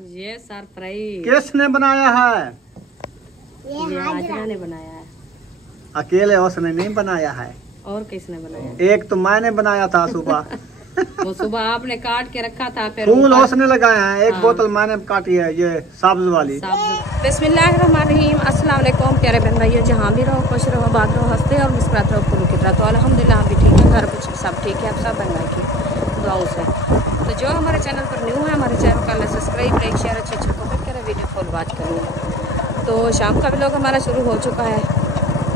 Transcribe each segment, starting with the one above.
ये सरप्राइज किसने बनाया है? ये हाजरा ने बनाया है। अकेले उसने नहीं बनाया है, और किसने बनाया? एक तो मैंने बनाया था सुबह। वो सुबह आपने काट के रखा था, फिर फूल उसने लगाया है, एक बोतल मैंने काटी है, ये सब्ज वाली। बिस्मिल्लाहिर्रहमानिर्रहीम, अस्सलाम वालेकुम प्यारे बहन भाइयों, जहाँ भी रहो खुश रहो, बात रहो, हंसते और मुस्कुराते रहो फूलों की तरह। तो अल्हम्दुलिल्लाह हम भी ठीक है, घर कुछ सब ठीक है, आप सब बहन भाई की दुआओं से। तो जो हमारे चैनल पर न्यू है, हमारे चैनल का सब्सक्राइब, लाइक, शेयर, अच्छे कमेंट करें, वीडियो फुल वॉच करें। तो शाम का व्लॉग हमारा शुरू हो चुका है,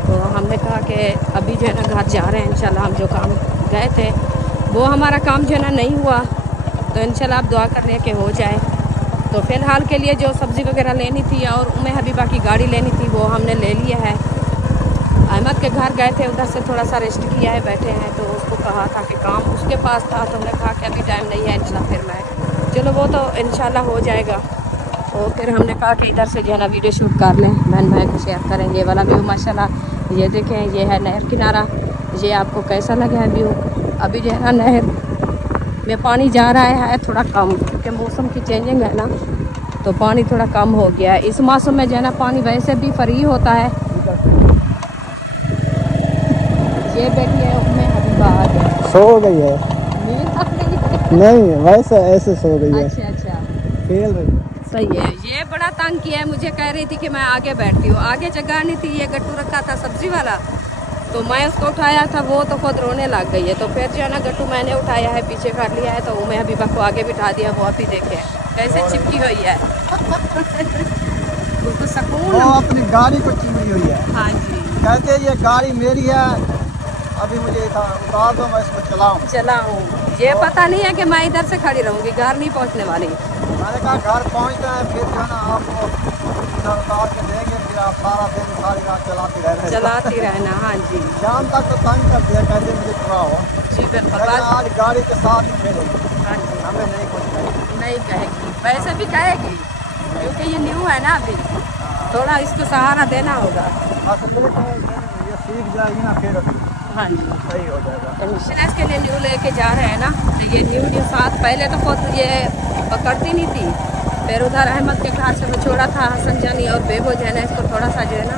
तो हमने कहा कि अभी जो है ना घर जा रहे हैं इंशाल्लाह। हम जो काम गए थे वो हमारा काम जो है ना नहीं हुआ, तो इंशाल्लाह आप दुआ कर रहे हैं कि हो जाए। तो फ़िलहाल के लिए जो सब्ज़ी वगैरह लेनी थी और उम्मे हबीबा की गाड़ी लेनी थी वो हमने ले लिया है। अहमद के घर गए थे, उधर से थोड़ा सा रेस्ट किया है, बैठे हैं। तो उसको कहा था कि काम उसके पास था, तो हमने कहा कि अभी टाइम नहीं है इंशाल्लाह, फिर मैं चलो वो तो इंशाल्लाह हो जाएगा। तो फिर हमने कहा कि इधर से जो है ना वीडियो शूट कर लें, बहन भाई को शेयर करें। ये वाला व्यू माशाल्लाह, ये देखें, ये है नहर किनारा। ये आपको कैसा लगा है व्यू? अभी जो है ना नहर में पानी जा रहा है थोड़ा कम, क्योंकि मौसम की चेंजिंग है ना, तो पानी थोड़ा कम हो गया है। इस मौसम में जो है ना पानी वैसे भी फ्री होता है। ये बैठी है उम्मे हबीबा, सो गई है? नहीं, वैसे ऐसे सो गई है। अच्छा खेल रही है। सही है। ये बड़ा तंग किया है, मुझे कह रही थी कि मैं आगे बैठती हूँ, आगे जगह नहीं थी। ये गट्टू रखा था सब्जी वाला, तो मैं उसको उठाया था, वो तो खुद रोने लग गई है। तो फिर जो है ना गट्टू मैंने उठाया है, पीछे कर लिया है, तो उम्मे हबीबा को आगे बिठा दिया। वो अभी देखे कैसे चिपकी हुई है। उसको सुकून, वो अपनी गाड़ी को चिपकी हुई है। हाँ जी, कहते ये गाड़ी मेरी है, अभी मुझे उतार दो, मैं इसको चलाऊँ। ये पता नहीं है कि मैं इधर से खड़ी रहूँगी, घर नहीं पहुँचने वाली। मैंने कहा घर पहुंचते हैं, फिर जो है ना आपको उतार के देंगे, फिर आप सारा दिन सारी रात चलाती रहना। हाँ जी, शाम तक तो तंग कर दिया, कहते मुझे थोड़ा हो जी बिल्कुल। आज गाड़ी के साथ ही खेलेगी, हाँ जी, हमें नहीं कुछ कहेगी। नहीं कहेगी, वैसे भी कहेगी, क्योंकि ये न्यू है ना, अभी थोड़ा इसको सहारा देना होगा। ये सीख जाएगी ना, फिर हाँ जी, सही हो जाएगा। इंश्योरेंस के लिए न्यू लेके जा रहे हैं ना, तो ये न्यू साथ, पहले तो खुद ये पकड़ती नहीं थी, फिर उधर अहमद के घर से वो छोड़ा था हसन जानी और बेबो जो है ना, इसको थोड़ा सा जो है ना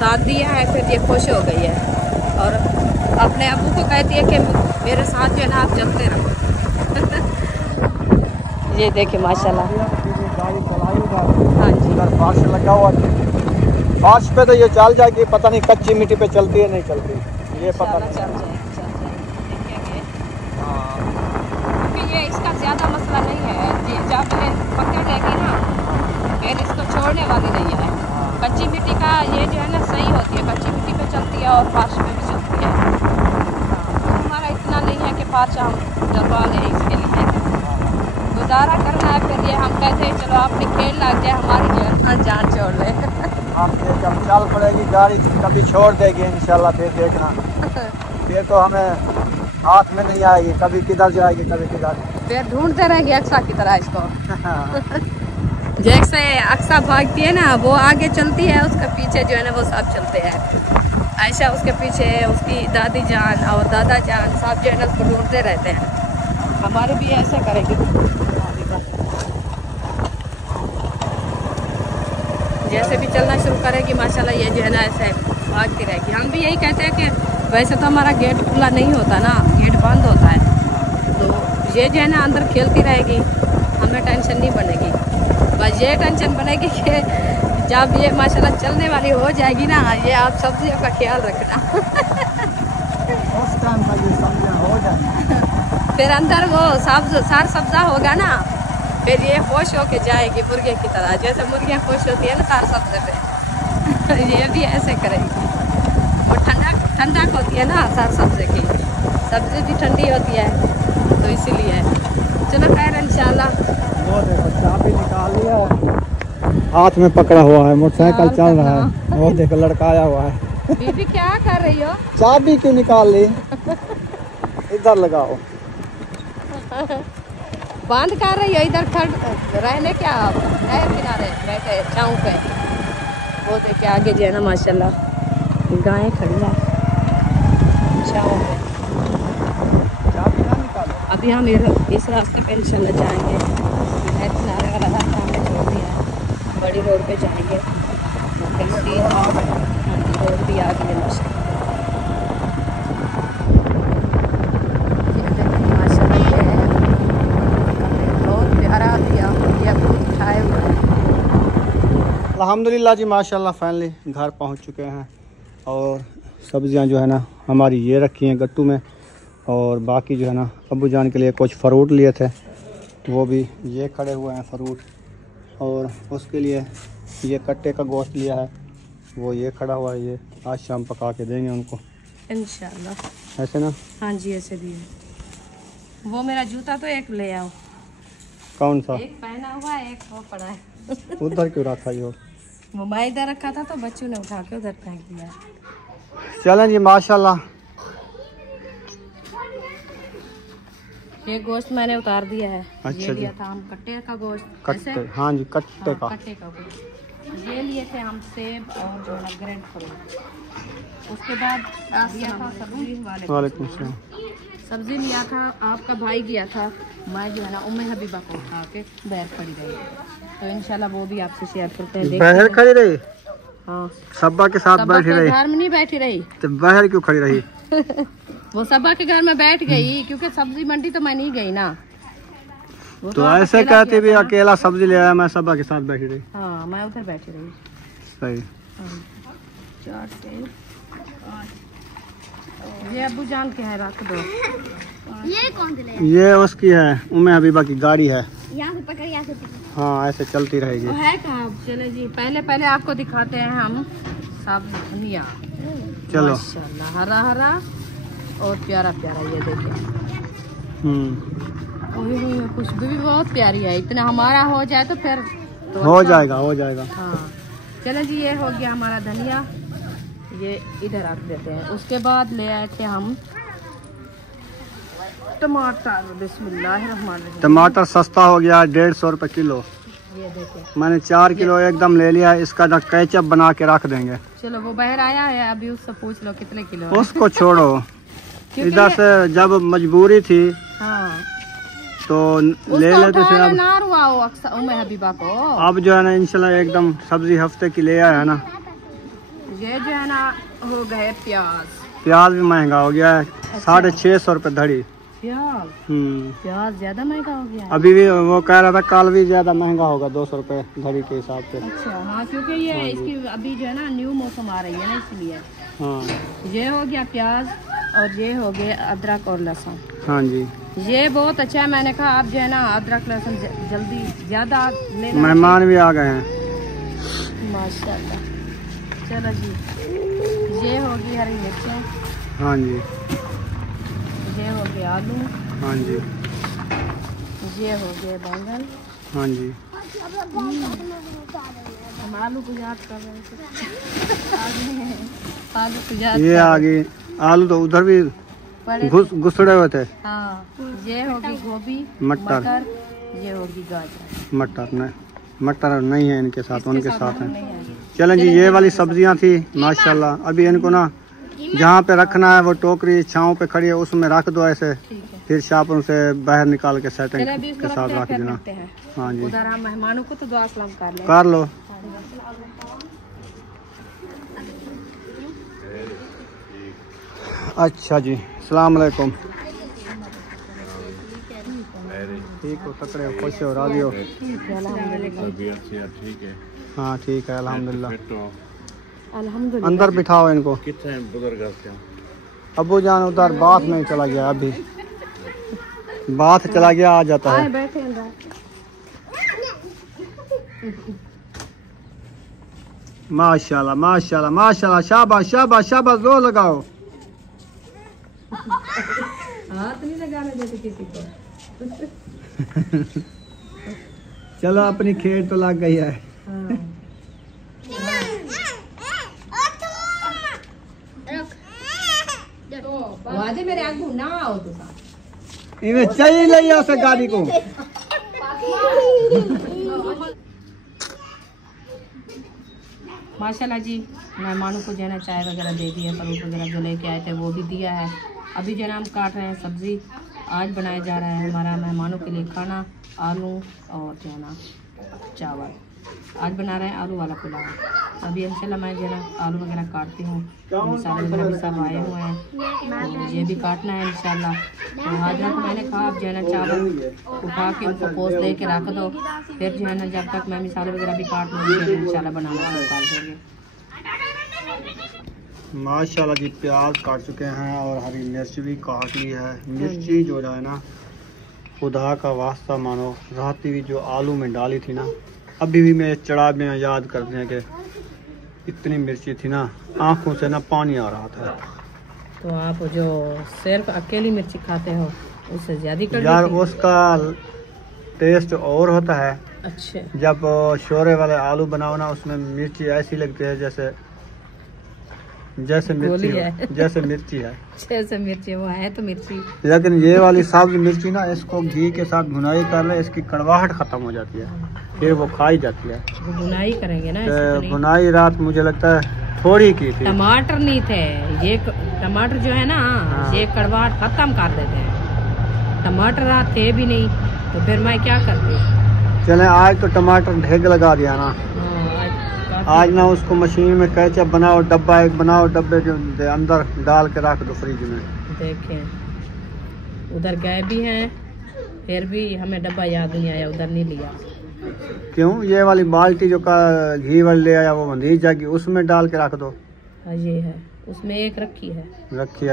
साथ दिया है, फिर ये खुश हो गई है और अपने अबू को कहती है कि मेरे साथ जो है ना आप चलते रहो। ये देखिए माशाल्लाह। गाड़ी चलाएगा। हाँ जी, फर्श लगा हुआ, फर्श पे तो ये चल जाएगी, पता नहीं कच्ची मिट्टी पे चलती है नहीं चलती, ये पता नहीं। चल जाएगी देखेंगे, क्योंकि ये इसका ज़्यादा मसला नहीं है। जब ये पकड़ लेगी ना, फिर इसको छोड़ने वाली नहीं है। कच्ची मिट्टी का ये जो है ना सही होती है, कच्ची मिट्टी पे चलती है और फर्श पे भी चलती है। हमारा इतना नहीं है कि फर्श हम डलवा लें, इसके लिए गुजारा करना है। फिर ये हम कहते हैं चलो आपने खेल लग जाए, हमारी जो है जान छोड़ ले। जब चल पड़ेगी गाड़ी, कभी छोड़ देगी इंशाल्लाह, फिर देखना, फिर तो हमें हाथ में नहीं आएगी, कभी किधर जाएगी कभी किधर, फिर ढूंढते रहेगी अक्सा की तरह इसको। जैसे अक्सा भागती है ना, वो आगे चलती है, उसके पीछे जो है ना वो सब चलते हैं। आयशा उसके पीछे, उसकी दादी जान और दादा जान सब जो है ना उसको ढूंढते रहते हैं। हमारे भी ऐसा करेगी, जैसे भी चलना शुरू करेगी माशाल्लाह, ये जो है ना ऐसे भागती रहेगी। हम भी यही कहते हैं कि वैसे तो हमारा गेट खुला नहीं होता ना, गेट बंद होता है, तो ये जो है ना अंदर खेलती रहेगी, हमें टेंशन नहीं बनेगी। बस ये टेंशन बनेगी कि जब ये माशाल्लाह चलने वाली हो जाएगी ना, ये आप सब्जियों का ख्याल रखना। उस टाइम पर ये सब्जियां हो जाए, फिर अंदर वो सार सब्जा होगा ना, फिर ये खुश होके जाएगी मुर्गे की तरह, जैसे मुर्गियाँ खुश होती है ना सार सब्जे पे। ये भी ऐसे करेगी। और ठंडक होती है ना सार सब्जे की, सब्जी भी ठंडी होती है, तो इसीलिए चलो खैर इंशाल्लाह। वो देखो चाबी निकाल लिया, हाथ में पकड़ा हुआ है, मोटरसाइकिल चल रहा है, वो देखो लड़का आया हुआ है। बीबी क्या कर रही हो? चाबी क्यों निकाल ली? इधर लगाओ। बंद कर रही हो, इधर खड़ रहने क्या आप नहर किनारे बैठे छाँव पे। वो देखिए आगे जो है ना माशाल्लाह गायें खड़ी है छाँव पे। अभी हम इस रास्ते पे इंशाल्लाह जाएंगे, नहर किनारे वाला रास्ता ये फिलिस्तीन और भी आ गई है माशाल्लाह। बहुत प्यारा दिया बहुत उठाए हुए हैं। अल्हम्दुलिल्लाह जी माशाल्लाह फाइनली घर पहुंच चुके हैं और सब्जियां जो है ना हमारी ये रखी हैं गट्टू में और बाकी जो है ना अब्बू जान के लिए कुछ फ्रूट लिए थे वो भी ये खड़े हुए हैं फ्रूट और उसके लिए ये कट्टे का गोश्त लिया है वो ये खड़ा हुआ है। ये आज शाम पका के देंगे उनको इंशाल्लाह। ऐसे ना। हाँ जी ऐसे भी है। वो मेरा जूता तो एक ले आओ। कौन सा? एक पहना हुआ है एक वो पड़ा है। उधर क्यों रखा ये? वो मैं इधर रखा था तो बच्चों ने उठा के उधर फेंक दिया। चलें जी माशाल्लाह। ये गोश्त मैंने उतार दिया है। अच्छा ये लिया जी। था हम कट्टे का गोश्त। कट्टे, हाँ जी कट्टे का। कट्टे का गोश्त। ये लिए थे हम सेब और जो है ग्रेड फ्रूट। उसके बाद लिया था सब्जी वालेकुम सलाम। सब्जी लिया था आपका भाई गया था। मैं जो है ना उम्मे हबीबा को उठा के बाहर खड़ी रही तो इंशाल्लाह वो भी आपसे शेयर करते हैं। बाहर खड़ी रही? हाँ सब्बा के साथ बैठी रही? घर में नहीं बैठी रही तो बाहर क्यों खड़ी रही? वो सब्बा के घर में बैठ गई क्योंकि सब्जी मंडी तो मैं नहीं गई ना। तो ऐसे कहते भी अकेला सब्जी ले आया मैं सब्बा के साथ बैठी रही। हाँ मैं उधर बैठी रही। सही। ये अब्बू जान के है रख दो। ये कौन दिले? ये उसकी है उम्मे हबीबा की गाड़ी है। यहाँ से पकड़ यहाँ से पकड़। हाँ ऐसे चलती रहेगी। वो है कहाँ? चले जी पहले आपको दिखाते हैं हम सब धनिया। चलो माशाल्लाह हरा हरा और प्यारा प्यारा ये देखिए। खुशबू भी बहुत प्यारी है। इतना हमारा हो जाए तो फिर तो हो अच्छा। जाएगा। हाँ चलो जी ये हो गया हमारा धनिया। ये इधर रख देते हैं। उसके बाद ले आए थे हम टमाटर। बिस्मिल्लाहिर्रहमानिर्रहीम। टमाटर सस्ता हो गया 150 रुपए किलो। ये देखिए मैंने 4 किलो एकदम ले लिया। इसका ना कैचअप बना के रख देंगे। चलो वो बाहर आया है अभी उससे पूछ लो कितने किलो है। उसको छोड़ो क्योंकि इधर से जब मजबूरी थी हाँ तो ले लेते थे। अब ना रुआ उम्मे हबीबा को। अब जो है ना इंशाल्लाह एकदम सब्जी हफ्ते की ले आया है ना। ये जो है ना हो गए प्याज भी महंगा हो गया है। 650 रुपए धड़ी। प्याज ज्यादा महंगा हो गया है। अभी भी वो कह रहा था कल भी ज्यादा महंगा होगा 200 रुपए धड़ी के हिसाब से। अच्छा हाँ क्योंकि ये इसकी अभी जो है ना न्यू मौसम आ रही है ना इसलिए। हाँ ये हो गया प्याज और ये हो गया अदरक और लहसुन। हाँ जी ये बहुत अच्छा है। मैंने कहा आप जो है ना अदरक लहसुन जल्दी ज्यादा लेना। मेहमान भी आ गए हैं माशाल्लाह। चलो जी ये होगी हरी मिर्चें। हाँ जी। ये हो गया आलू। हाँ जी। ये हो गया बैंगन। हाँ जी। हम आलू को याद कर रहे थे। आलू को याद ये आ गई आलू तो उधर भी घुसड़े हुए थे। हाँ ये होगी गोभी मटर। ये होगी गाजर। मटर नहीं है इनके साथ उनके साथ है। चलें जी ये वाली सब्जियां थी माशाल्लाह। अभी इनको ना जहाँ पे रखना है वो टोकरी छाँव पे खड़ी है उसमें रख दो ऐसे। फिर शाप उनसे बाहर निकाल के सेटिंग के साथ रख देना। हाँ जी उधर हम मेहमानों को तो दुआ सलाम कर लो। अच्छा जी अस्सलाम वालेकुम। ठीक हो तकड़े हो खुश हो राजी हो? हाँ ठीक है अल्हम्दुलिल्लाह। अल्हम्दुलिल्लाह। अंदर बिठाओ इनको। कितने बुजुर्ग अब्बू जान उधर बाथ में चला गया। अभी बाथ चला गया आ जाता है। बैठे अंदर। माशाल्लाह माशाल्लाह माशाल्लाह शाबाश शाबाश शाबाश जोर लगाओ। हाथ नहीं लगाने देते किसी को। चलो अपनी खेत तो लग गई है। वादे मेरे आगू ना आओ तो इन्हें चाहिए उसे गाड़ी को। माशाल्लाह जी मेहमानों को जो है ना चाय वगैरह दे दी है। फ्रूट वगैरह जो लेके आए थे वो भी दिया है। अभी जो है ना हम काट रहे हैं सब्जी। आज बनाया जा रहा है हमारा मेहमानों के लिए खाना। आलू और जो है ना चावल। आज बना रहे हैं आलू वाला पुलाव। अभी इंशाल्लाह मैं जो है ना आलू वगैरह काटती हूँ, मसाले वगैरह भी सब आए हुए हैं, तो ये भी काटना है इंशाल्लाह। तो हाजरा को मैंने कहा आप जो है ना चावल उठा के उनको पोस दे के रख दो, फिर जो है ना जब तक मैं मसाले वगैरह भी काट लूँगी फिर इंशाल्लाह बनाना शुरू कर देंगे। माशाल्लाह जी प्याज काट चुके हैं और हरी मिर्च भी काट ली है। मिर्ची जो है ना खुदा का वास्ता मानो, रात भी जो आलू में डाली थी ना, अभी भी मैं चढ़ा में याद करते हैं कि इतनी मिर्ची थी ना, आंखों से ना पानी आ रहा था। तो आप जो सिर्फ अकेली मिर्ची खाते हो उससे ज्यादा यार उसका टेस्ट और होता है। अच्छे जब शोरे वाले आलू बनाओ ना, उसमें मिर्ची ऐसी लगती है जैसे मिर्ची है। जैसे मिर्ची है, जैसे मिर्ची वो है तो मिर्ची। लेकिन ये वाली सब्ज मिर्ची ना, इसको घी के साथ भुनाई कर ले, इसकी कड़वाहट खत्म हो जाती है, फिर वो खाई जाती है। भुनाई करेंगे ना, भुनाई रात मुझे लगता है थोड़ी की थी। टमाटर नहीं थे ये, टमाटर जो है ना ये कड़वाहट खत्म कर देते हैं। टमाटर रात थे भी नहीं तो फिर मैं क्या करती। चले आज तो टमाटर ढेग लगा दिया ना, आज ना उसको मशीन में केचप बनाओ, डब्बा एक बनाओ, डब्बे के अंदर डाल के रख दो फ्रिज में। देखें उधर गए भी हैं फिर भी हमें डब्बा याद नहीं आया, उधर नहीं लिया। क्यों? ये वाली बाल्टी जो का घी वाली ले आया वो बंधी जाएगी, उसमें डाल के रख दो। ये है उसमें एक रखी है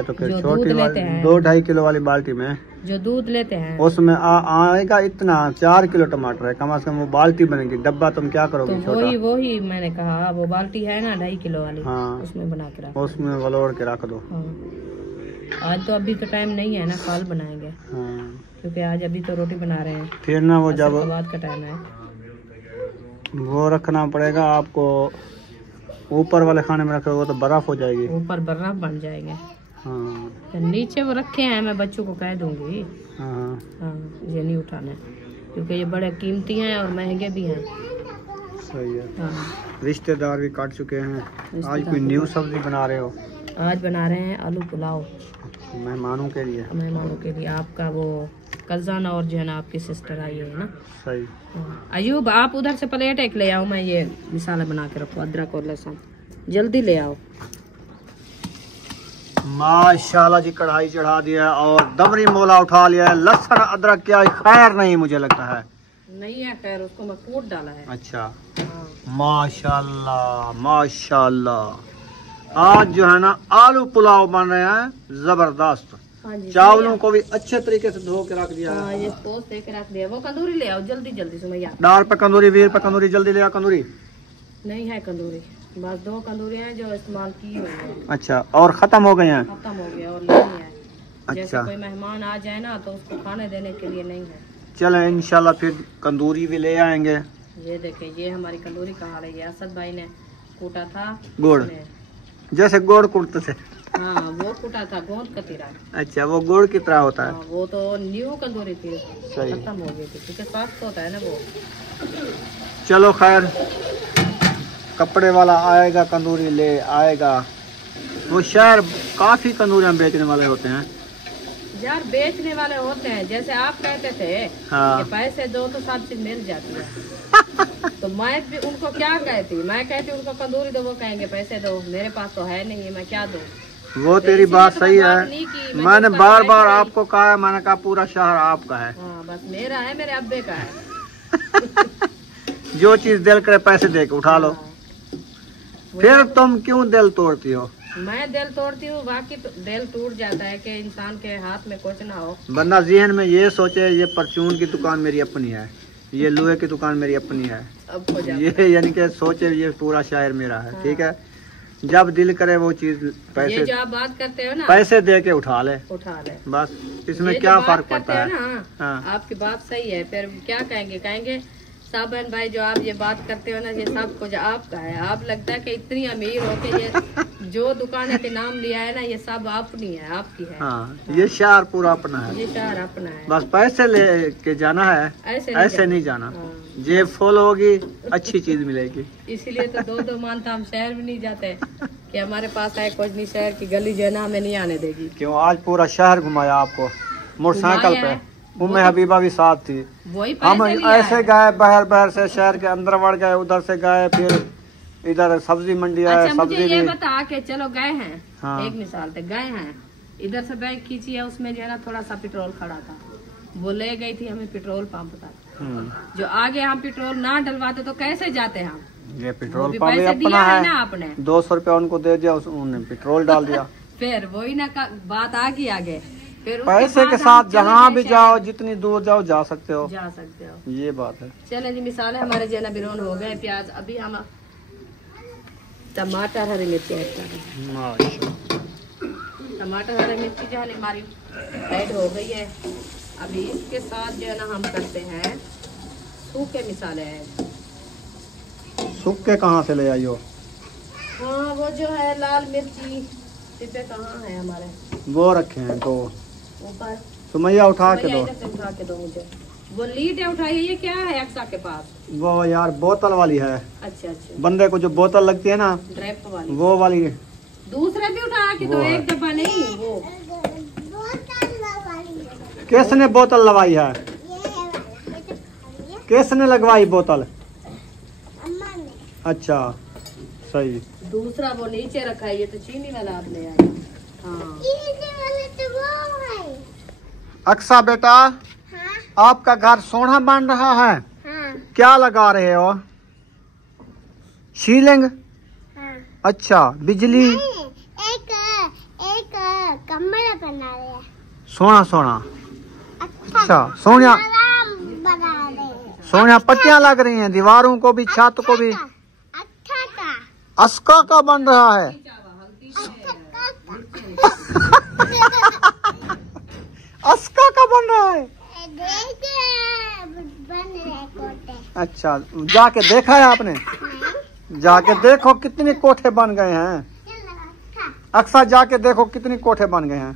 तो फिर जो छोटी दूध वाली लेते हैं, 2-2.5 किलो वाली बाल्टी में जो दूध लेते हैं उसमें आएगा इतना 4 किलो टमाटर है, कम से कम वो बाल्टी बनेगी। डब्बा तुम क्या करोगे? तो वही मैंने कहा वो बाल्टी है ना 2.5 किलो वाली, हाँ, उसमें बना के रखो, उसमें वलोड़ के रख दो। हाँ। आज तो अभी तो टाइम नहीं है ना, कल बनाएंगे, हाँ। क्योंकि आज अभी तो रोटी बना रहे हैं, फिर ना वो जब बाद का टाइम है वो रखना पड़ेगा आपको, ऊपर वाले खाने में रखोगे वो तो बर्फ हो जाएगी, ऊपर बर्फ बन जाएंगे। हाँ। तो नीचे वो रखे हैं, मैं बच्चों को कह दूंगी हाँ, हाँ ये नहीं उठाने, क्योंकि ये बड़े कीमती हैं और महंगे भी हैं। सही है। हाँ रिश्तेदार भी काट चुके हैं। आज कोई न्यू सब्जी बना रहे हो? आज बना रहे हैं आलू पुलाव मेहमानों के लिए। मेहमानों के लिए। आपका वो कज़न और जो है ना आपकी सिस्टर आई है ना। सही। अयूब आप उधर से प्लेट एक ले आओ, मैं ये मसाला बना के रखो, अदरक और लहसुन जल्दी ले आओ। माशाल्लाह जी कढ़ाई चढ़ा दिया और दबरी मोला उठा लिया है। लहसुन अदरक क्या खैर नहीं, मुझे लगता है नहीं है खैर, उसको मैं कूट डाला है। अच्छा। हाँ। माशाल्लाह माशाल्लाह। आज जो है ना आलू पुलाव बन रहे हैं जबरदस्त। हाँ जी, चावलों को भी अच्छे तरीके से धो के रख दिया है। हाँ, ये पोस्ट दे के रख दिया। वो कंदूरी ले आओ जल्दी जल्दी सुमैया। दाल पे कंदूरी, वीर पे कंदूरी, जल्दी ले आ कंदूरी। नहीं है कंदूरी, बस 2 कंदूरी हैं जो इस्तेमाल की हुई है। अच्छा, और खत्म हो गए हैं? खत्म हो गया और नहीं है। अच्छा। जैसे कोई मेहमान आ जाए ना तो उसको खाने देने के लिए नहीं है। चले इंशाल्लाह फिर कंदूरी भी ले आएंगे। ये देखे ये हमारी कंदूरी कहाँ रही है। असद भाई ने कूटा था गुड़, जैसे गुड़ कूटते थे। हाँ वो कूटा था गोंद कतीरा। अच्छा, वो गुड़ की तरह होता है। हाँ, वो तो न्यू कंदूरी थी, सही। खत्म हो गई थी क्योंकि सख्त होता है ना वो। चलो खैर, कपड़े वाला आएगा कंदूरी ले आएगा। वो शहर काफी कंदूरियां बेचने वाले होते हैं यार, बेचने वाले होते हैं। जैसे आप कहते थे हाँ। कि पैसे दो तो सब चीज मिल जाती है। तो मैं भी उनको क्या कहती, मैं कहती उनको कंदूरी दो, वो कहेंगे पैसे दो, मेरे पास तो है नहीं है, मैं क्या दूं। वो तेरी बात सही है। मैंने बार बार नहीं। आपको कहा है, मैंने कहा पूरा शहर आपका है। हाँ बस मेरा है, मेरे अब्बे का है। जो चीज दिल करे पैसे दे के उठा लो। फिर तुम क्यों दिल तोड़ती हो? मैं दिल तोड़ती हूँ, बाकी तो दिल टूट जाता है कि इंसान के हाथ में कुछ ना हो। बंदा ज़हन में ये सोचे ये परचून की दुकान मेरी अपनी है, ये लोहे की दुकान मेरी अपनी है, अब हो जाता ये यानी कि सोचे ये पूरा शहर मेरा है। ठीक है, जब दिल करे वो चीज ये पैसे जो आप बात करते हो ना, पैसे दे के उठा ले, बस इसमें ये क्या जो बात फर्क करते पड़ता है? हो ना, हाँ। आपकी बात सही है। फिर क्या कहेंगे साबन भाई जो आप ये बात करते हो ना, ये सब कुछ आपका है। आप लगता है कि इतनी अमीर हो के ये जो दुकान के नाम लिया है ना, ये सब अपनी है, आपकी है। हाँ, ये शहर पूरा अपना है, ये शहर अपना है। बस पैसे ले के जाना है, ऐसे नहीं जाना। जेब फुल होगी, अच्छी चीज मिलेगी। इसीलिए तो 2-2 मानता हम शहर भी नहीं जाते कि हमारे पास है कुछ नहीं, शहर की गली जो है ना हमें नहीं आने देगी। क्यों? आज पूरा शहर घुमाया आपको मोटरसाइकिल पे। उम्मे हबीबा भी साथ थी। वही हम पैसे लिया ऐसे है। गए बहर बहर से शहर के अंदर बढ़ गए, उधर से गए, फिर इधर सब्जी मंडी है, अच्छा मुझे सब्जी ये भी। बता के चलो गए हैं, हाँ। एक मिसाल पे गए हैं, इधर से बैग खींची है, उसमें जो है ना थोड़ा सा पेट्रोल खड़ा था, वो ले गई थी हमें पेट्रोल पंप तक। जो आगे हम पेट्रोल ना डलवाते तो कैसे जाते हम? ये वो पेट्रोल भी पंप भी पैसे अपना दिया है है ना आपने। 200 रुपया उनको दे दिया, उन्होंने पेट्रोल डाल दिया। फिर वही ना बात आ गई आगे। फिर उसके पैसे बाद के हम साथ चले जहाँ गए भी शहर। जाओ, जितनी दूर जाओ जा सकते हो, जा सकते हो। ये बात है। चले जी, मिसाल है हमारे जना बिरोन हो गए प्याज, अभी हम टमाटर हरी मिर्ची ऐड कर रहे हैं। माशाल्लाह। टमाटर हरी मिर्ची जो है हमारी ऐड हो गई है। अभी इसके साथ जो है ना हम करते हैं सूखे मिसाले ऐड। सूखे कहाँ से ले आई हो? हाँ वो जो है लाल मिर्ची टिपे कहाँ है हमारे, वो रखे हैं तो ऊपर। सुमैया उठा के भैया दो। इधर से उठा के दो मुझे। वो लीड है उठाइए, ये क्या है अक्सा के पास? वो यार बोतल वाली है, अच्छा अच्छा, बंदे को जो बोतल लगती है ना, ड्रैप वाली। वो वाली। दूसरे भी उठा के वो दो, है। एक डब्बा नहीं वो। किसने बोतल लगवाई है? किसने लगवाई बोतल? अच्छा सही। दूसरा वो नीचे रखा है, ये तो चीनी वाला आपने आया। हाँ अक्सा बेटा, आपका घर सोना बन रहा है, क्या लगा रहे हो? सीलिंग? अच्छा, बिजली? एक कमरा बना रहे हैं। सोना सोना। अच्छा, सोनिया बना रहे हैं। सोनिया पट्टियां लग रही हैं दीवारों को भी, छत को भी। अच्छा का अस्का का बन रहा है। अस्का का बन रहा है। बन रहे कोटे। अच्छा, जाके देखा है आपने? जाके देखो कितने कोठे बन गए हैं। अक्सा जाके देखो कितनी कोठे बन गए हैं।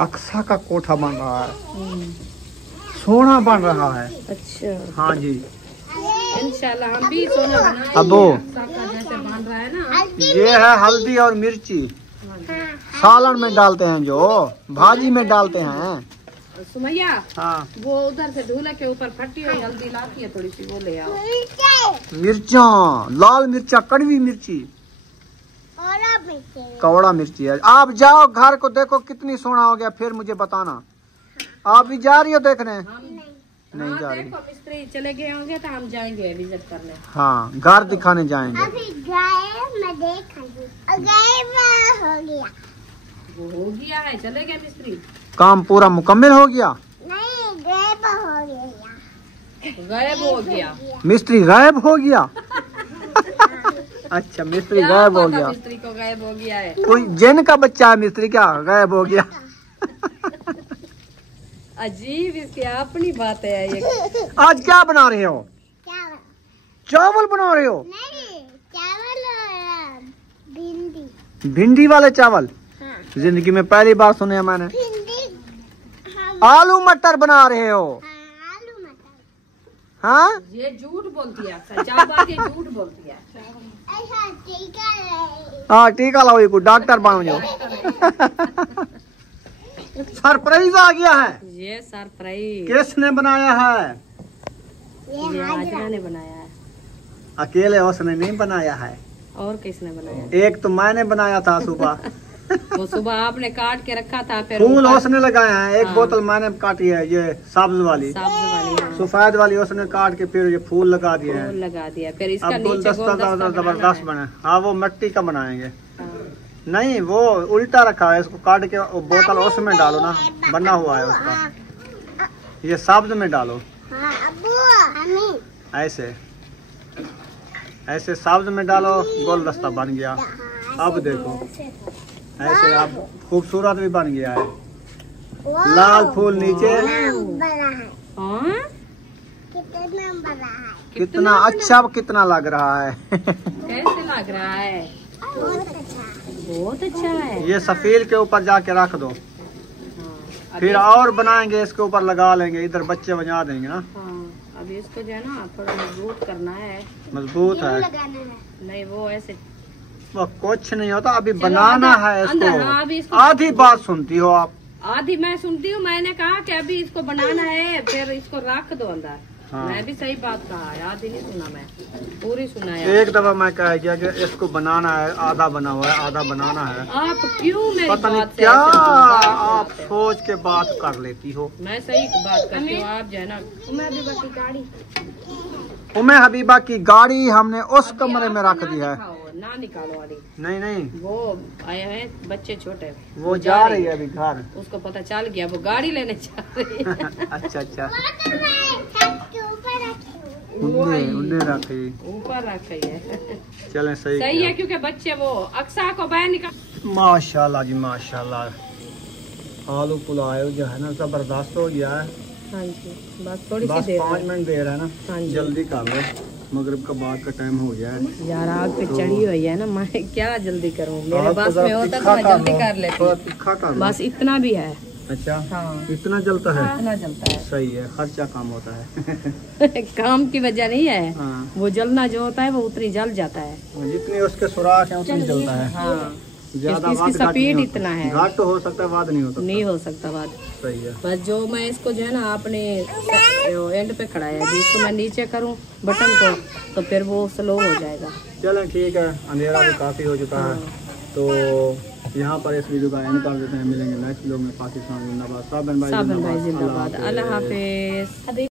अक्सा का कोठा बन रहा है, सोना बन रहा है। अच्छा, हाँ जी, इंशाल्लाह हम भी सोना बनाएंगे। अबो सबका जैसे बन रहा है ना। ये है हल्दी और मिर्ची, सालन में डालते हैं, जो भाजी में डालते हैं। सुमैया, हाँ, वो उधर से ढूले के ऊपर फटी हुई हल्दी लाती है थोड़ी सी, वो ले आओ। मिर्चा, लाल मिर्चा, कड़वी मिर्ची, कौड़ा मिर्ची है। आप जाओ घर को देखो कितनी सोना हो गया, फिर मुझे बताना। आप भी जा रही हो देखने? नहीं हाँ, जा रही। देखो मिस्त्री चले गए होंगे तो हम जाएंगे विजिट करने। हाँ, घर दिखाने जाएंगे। अभी गाय मैं देखूंगी। गाय हो गया। वो हो गया है, चले गए मिस्त्री। काम पूरा मुकम्मल हो गया? नहीं, गायब हो गया। गायब हो गया। मिस्त्री गायब हो गया? अच्छा, मिस्त्री क्या गायब हो पता गया। मिस्त्री को गायब हो गया है। कोई जिन का बच्चा है मिस्त्री, क्या गायब हो गया? अजीब इसकी अपनी बात है ये। आज क्या बना रहे हो? चावल चावल बना रहे हो? नहीं, चावल और भिंडी। भिंडी वाले चावल? हाँ, जिंदगी में पहली बार सुने हैं मैंने। भिंडी। हाँ, आलू मटर बना रहे हो? आलू मटर। हाँ, ये झूठ बोलती है अक्सर, जा बात ये झूठ बोलती है। ऐसा टीका है। हाँ टीका लाओ, को डॉक्टर बन जाओ। सरप्राइज आ गया है। ये सरप्राइज किसने बनाया है? ये हाजरा ने बनाया है। अकेले उसने नहीं बनाया है, और किसने बनाया? एक तो मैंने बनाया था सुबह। वो सुबह आपने काट के रखा था, फिर फूल ऊपर उसने लगाया है, एक हाँ। बोतल मैंने काटी है, ये सब्ज वाली, सब्ज वाली हाँ, सफेद वाली उसने काट के फिर ये फूल लगा दिए हैं। फूल लगा दिया, फिर इसका अब नीचे गुलदस्ता गुलदस्ता जबरदस्त बनाना बना। हाँ, वो मिट्टी का बनाएंगे। है। हाँ। नहीं, वो उल्टा रखा है, इसको काट के वो बोतल उसमें डालो ना, बना हुआ है उसका। ये सब्ज में डालो, हाँ, अब्बू हमें ऐसे ऐसे सब्ज में डालो, गुलदस्ता बन गया। अब देखो ऐसे, अब खूबसूरत भी बन गया है। लाल फूल नीचे, बड़ा है। हाँ? कितना बड़ा है। कितना अच्छा, कितना लग रहा है। कैसे लग रहा है? बहुत अच्छा। बहुत अच्छा है। ये सफील के ऊपर जाके रख दो, हाँ, फिर और बनाएंगे, इसके ऊपर लगा लेंगे, इधर बच्चे बजा देंगे ना। हाँ, अभी इसको जो है ना थोड़ा मजबूत करना है। मजबूत है। लगाना है। नहीं वो ऐसे वो कुछ नहीं होता, अभी चलो बनाना अंदर- है अंदर, हाँ, अभी इसको। इसको- आधी बात सुनती हो आप। आधी मैं सुनती हूँ, मैंने कहा कि अभी इसको बनाना है फिर इसको रख दो अंदर। हाँ। मैं भी सही बात कहा है, आधी नहीं सुना, मैं पूरी सुना है। एक दफा मैं कह गया कि इसको बनाना है, आधा बना हुआ है, आधा बनाना है। आप क्यों मेरी पता नहीं बात से क्या ऐसे गुजार आप करते हैं? सोच के बात कर लेती हो। मैं सही बात करती हूँ, आप जो है ना उम्मे हबीबा की गाड़ी हमने उस कमरे में रख दिया है। ना निकालो वाली, नहीं नहीं, वो आए हैं बच्चे छोटे, वो जा रही है अभी घर। उसको पता चल गया, वो गाड़ी लेने जा रही है। अच्छा अच्छा, तो मैं छत के ऊपर रखी हूँ। उन्हें रखी। ऊपर रखी है। चलें सही सही किया। है, क्योंकि बच्चे वो अक्सा को बाहर निकाल। माशाल्लाह जी माशाल्लाह, आलू पुलाव जो है ना जबरदस्त हो गया है। हाँ जी, बस थोड़ी सी बस देर 5 मिनट देर है ना, हाँ जी। जल्दी कर लो, मगरिब का बाद का टाइम हो गया है। यार आग पे चढ़ी हुई है ना, मैं क्या जल्दी करूँ, मेरे आग पास को में जरा होता तो तिखा मैं कर जल्दी लो, कर लेती। थोड़ा तिखा कर लो। बस इतना भी है। अच्छा हाँ, इतना जलता है, इतना जलता है। सही है, खर्चा कम होता है। काम की वजह नहीं है, हाँ, वो जलना जो होता है वो उतनी जल जाता है। जितनी उसके सुराख है उतनी जलता है। हाँ, ज्यादा इसकी वाद घाट स्पीड नहीं इतना होता। है। घाट तो हो सकता है, वाद नहीं हो सकता। नहीं हो सकता बाद। सही है। बस जो मैं इसको जो है ना अपने एंड पे खड़ा है, अभी इसको मैं नीचे करूं बटन को तो फिर वो स्लो हो जाएगा। चलें ठीक है, अंधेरा भी काफ़ी हो चुका है, तो यहाँ पर इस वीडियो का एंड कर देते हैं। मिलेंगे नेक्स्ट वीडियो में। पाकिस्तान जिंदाबाद, साबिन भाई जिंदाबाद, अल्लाह हाफिज।